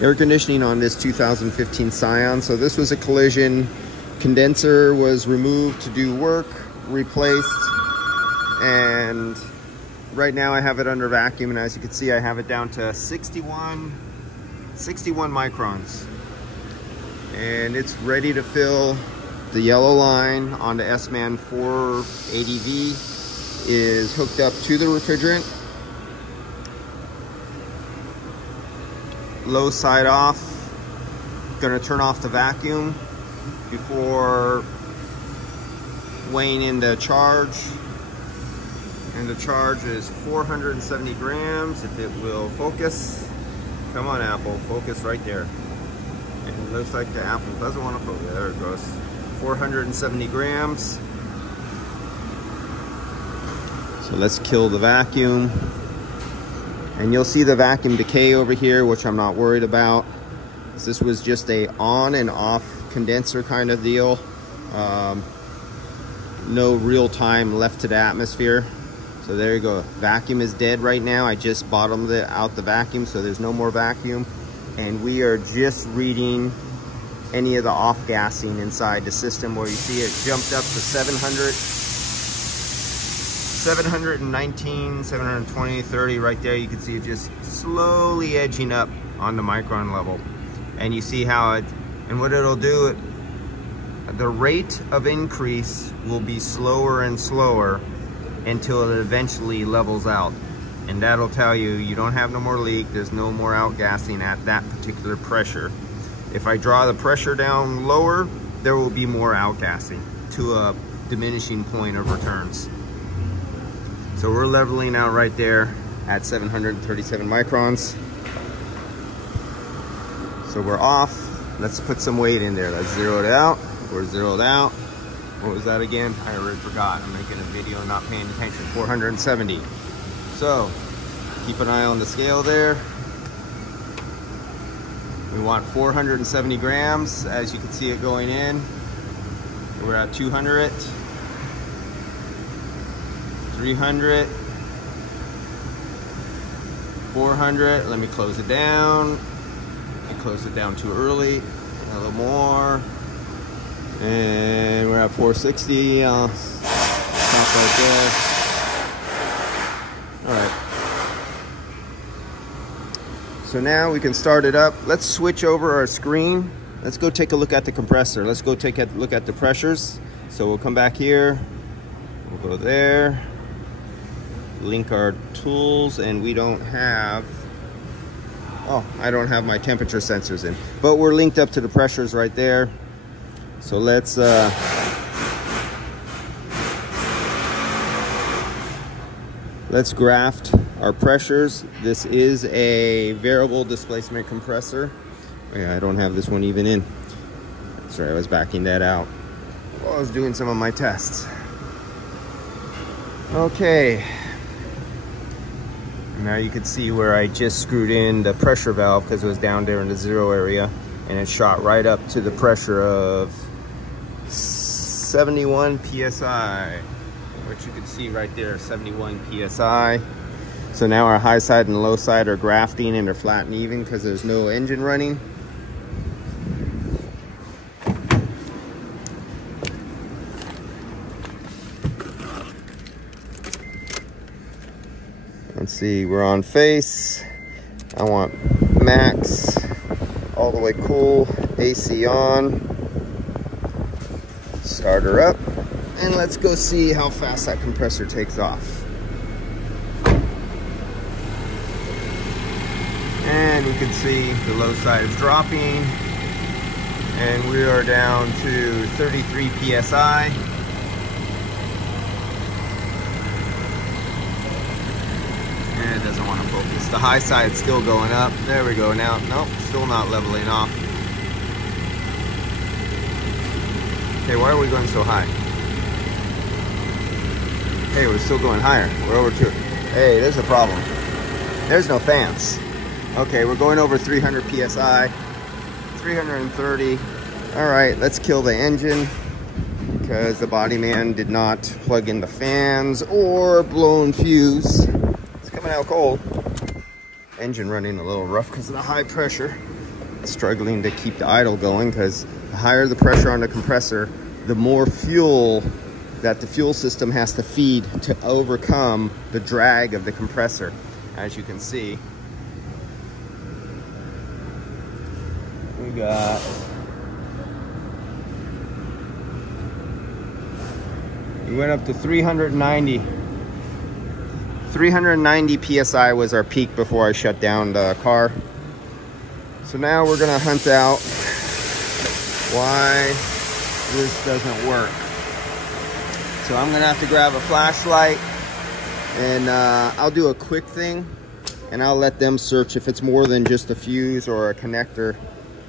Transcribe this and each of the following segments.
Air conditioning on this 2015 Scion. So this was a collision. Condenser was removed to do work, replaced, and right now I have it under vacuum, and as you can see I have it down to 61 microns, and it's ready to fill. The yellow line on the S-Man 480V is hooked up to the refrigerant. Low side off. Gonna turn off the vacuum before weighing in the charge. And the charge is 470 grams if it will focus. Come on, Apple, focus right there. And it looks like the Apple doesn't want to focus. There it goes. 470 grams. So let's kill the vacuum. And you'll see the vacuum decay over here, which I'm not worried about. This was just a on and off condenser kind of deal. No real time left to the atmosphere. So there you go. Vacuum is dead right now. I just bottomed out the vacuum, so there's no more vacuum. And we are just reading any of the off-gassing inside the system, where you see it jumped up to 719, 720, 30 right there. You can see it just slowly edging up on the micron level. And you see how it, and what it'll do, the rate of increase will be slower and slower until it eventually levels out. And that'll tell you you don't have no more leak, there's no more outgassing at that particular pressure. If I draw the pressure down lower, there will be more outgassing to a diminishing point of returns. So we're leveling out right there at 737 microns. So we're off. Let's put some weight in there. Let's zero it out. We're zeroed out. What was that again? I already forgot. I'm making a video, not paying attention. 470. So keep an eye on the scale there. We want 470 grams. As you can see it going in. We're at 200, 300, 400. Let me close it down. I closed it down too early. A little more. And we're at 460. Stop right there. All right. So now we can start it up. Let's switch over our screen. Let's go take a look at the compressor. Let's go take a look at the pressures. So we'll come back here. We'll go there. Link our tools, and we don't have, oh, I don't have my temperature sensors in, but we're linked up to the pressures right there. So let's graft our pressures. This is a variable displacement compressor. Yeah, I don't have this one even in. That's right, I was backing that out while I was doing some of my tests. Okay. Now you can see where I just screwed in the pressure valve because it was down there in the zero area, and it shot right up to the pressure of 71 PSI, which you can see right there, 71 PSI. So now our high side and low side are grafting, and they're flat and even because there's no engine running. Let's see, we're on face. I want max, all the way cool, AC on. Start her up, and let's go see how fast that compressor takes off. And you can see the low side is dropping, and we are down to 33 PSI. It doesn't want to focus. The high side's still going up. There we go. Now, nope, still not leveling off. Okay, why are we going so high? Hey, we're still going higher. We're over to, hey, there's a problem. There's no fans. Okay, we're going over 300 PSI, 330. All right, let's kill the engine because the body man did not plug in the fans or blown fuse. Coming out cold. Engine running a little rough because of the high pressure. struggling to keep the idle going, because the higher the pressure on the compressor, the more fuel that the fuel system has to feed to overcome the drag of the compressor. As you can see, we got we went up to 390 PSI was our peak before I shut down the car. So now we're gonna hunt out why this doesn't work. So I'm gonna have to grab a flashlight, and I'll do a quick thing, and I'll let them search. If it's more than just a fuse or a connector,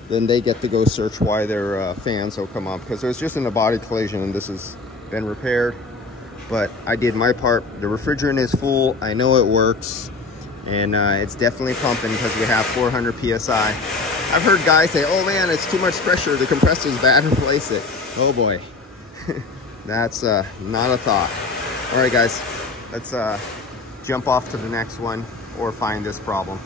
then they get to go search why their fans will come up, because it was just in a body collision and this has been repaired. But I did my part. The refrigerant is full. I know it works, and it's definitely pumping because we have 400 PSI. I've heard guys say, oh man, it's too much pressure, the compressor's bad, replace it. Oh boy. That's not a thought. All right guys, let's jump off to the next one or find this problem.